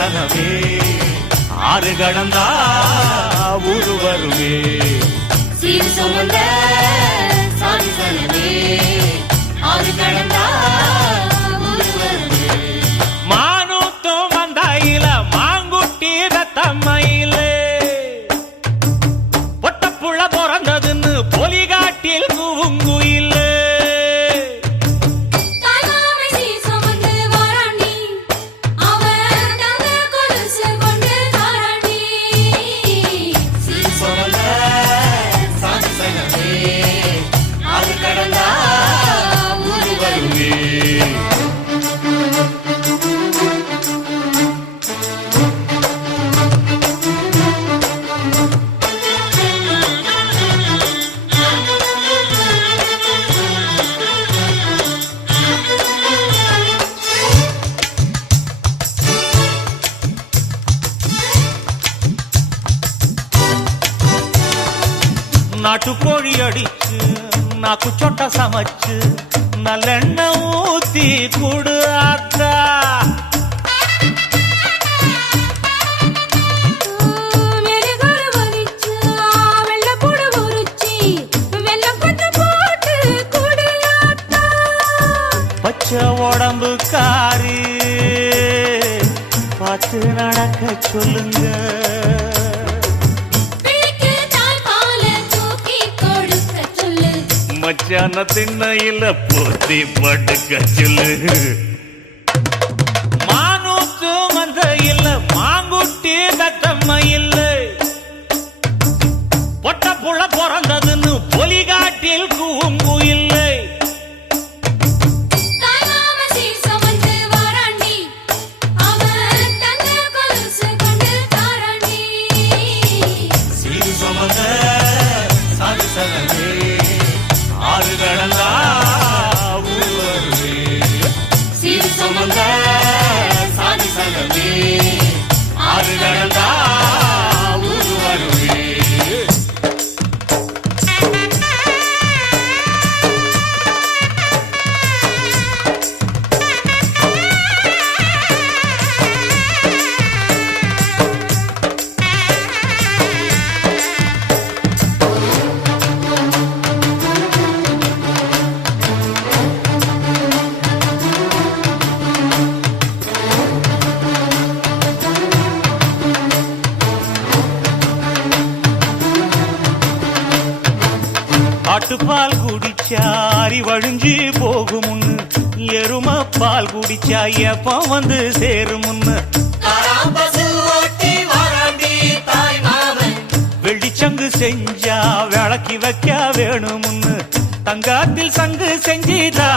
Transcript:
சனமே ஆறு கடந்தா ஊரு வருமே சீர் சுமந்த சாதி சனமே ஆறு கடந்தா ஊரு வருமே மானூத்தும் வந்தாயில மாங்குட்டி ரத்தம்மையில பொட்டப்புள்ள பிறந்ததுன்னு பொலிகாட்டில் கூங்குயில் நாட்டுக்கோழி அடிச்சு நாக்கு சொட்ட சமைச்சு நல்லெண்ணெய் ஊத்தி குடு ஆத்தா பச்சை உடம்பு காரி பார்த்து நடக்க சொல்லுங்க மச்சான திண்ணையில போத்தி படுக்க சொல்லு மானூத்து மந்த இல்ல மாங்குட்டி தத்தம்ம இல்ல பொட்ட புள்ள பிறந்ததுன்னு பொலிகாட்டில் கூம்பு இல்லை சீர் சுமந்த சாதி சனமே ஆறு கடந்தா ஊரு வருமே சீர் சுமந்த சாதி சனமே ஆறு கடந்தா ஊரு வருமே ஆட்டுப்பால் குடிச்சா அறிவழிஞ்சி போகுமுன்னு எரும பால் குடிச்சா எப்ப வந்து சேருமுன்னு வெள்ளிச்சங்கு செஞ்சா விளக்கி வைக்க வேணுமுன்னு தங்காத்தில் சங்கு செஞ்சிதா